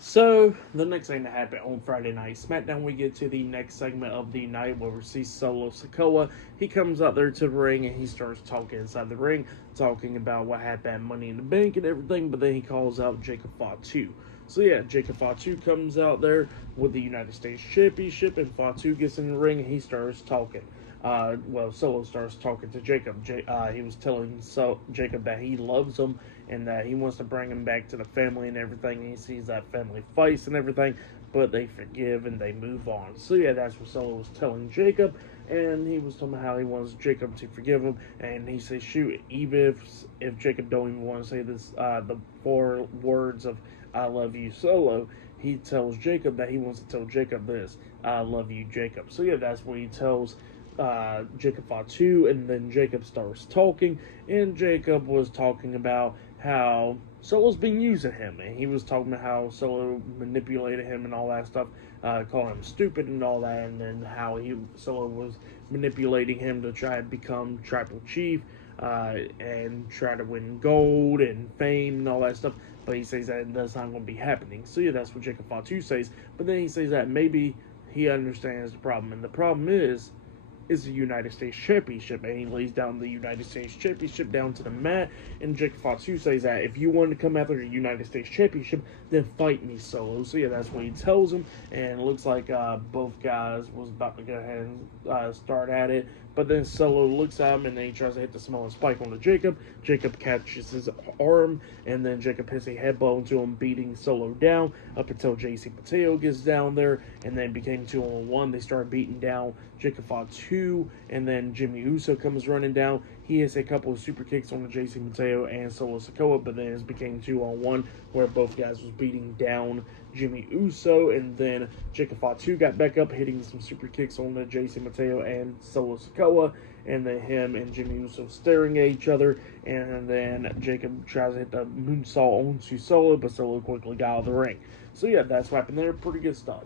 So, the next thing that happened on Friday Night SmackDown, we get to the next segment of the night where we see Solo Sikoa. He comes out there to the ring and he starts talking inside the ring, talking about what happened at Money in the Bank and everything, but then he calls out Jacob Fatu. So, yeah, Jacob Fatu comes out there with the United States Championship, and Fatu gets in the ring and he starts talking. Solo starts talking to Jacob. He was telling Jacob that he loves him and that he wants to bring him back to the family and everything. And he sees that family fights and everything, but they forgive and they move on. So yeah, that's what Solo was telling Jacob, and he was talking about how he wants Jacob to forgive him. And he says, "Shoot, even if Jacob don't even want to say this, the four words of 'I love you, Solo,'" he tells Jacob that he wants to tell Jacob this, "I love you, Jacob." So yeah, that's what he tells Jacob Fatu, and then Jacob starts talking, and Jacob was talking about how Solo's been using him, and he was talking about how Solo manipulated him and all that stuff, calling him stupid and all that, and then how Solo was manipulating him to try to become tribal chief, and try to win gold and fame and all that stuff. But he says that that's not going to be happening. So yeah, that's what Jacob Fatu says. But then he says that maybe he understands the problem, and the problem is the United States Championship, and he lays down the United States Championship down to the mat, and Jacob Fatu says that if you want to come after the United States Championship, then fight me, Solo. So yeah, that's what he tells him, and it looks like both guys was about to go ahead and start at it, but then Solo looks at him, and then he tries to hit the smelling spike onto Jacob. Jacob catches his arm, and then Jacob hits a headbutt into him, beating Solo down, up until JC Mateo gets down there, and then became 2-on-1. They start beating down Jacob Fatu, and then Jimmy Uso comes running down. He hits a couple of super kicks on the JC Mateo and Solo Sikoa, but then it became 2-on-1, where both guys was beating down Jimmy Uso, and then Jacob Fatu got back up, hitting some super kicks on the JC Mateo and Solo Sikoa, and then him and Jimmy Uso staring at each other, and then Jacob tries to hit the moonsault onto Solo, but Solo quickly got out of the ring. So yeah, that's what happened there. Pretty good stuff.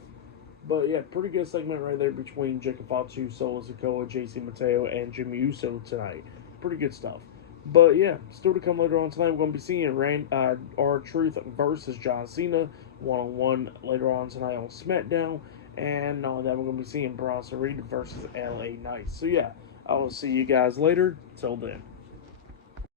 But yeah, pretty good segment right there between Jacob Fatu, Solo Sikoa, JC Mateo, and Jimmy Uso tonight. Pretty good stuff. But yeah, still to come later on tonight, we're going to be seeing R-Truth versus John Cena 1-on-1 later on tonight on SmackDown. And not only that, we're going to be seeing Bronson Reed versus LA Knight. So yeah, I will see you guys later. Till then.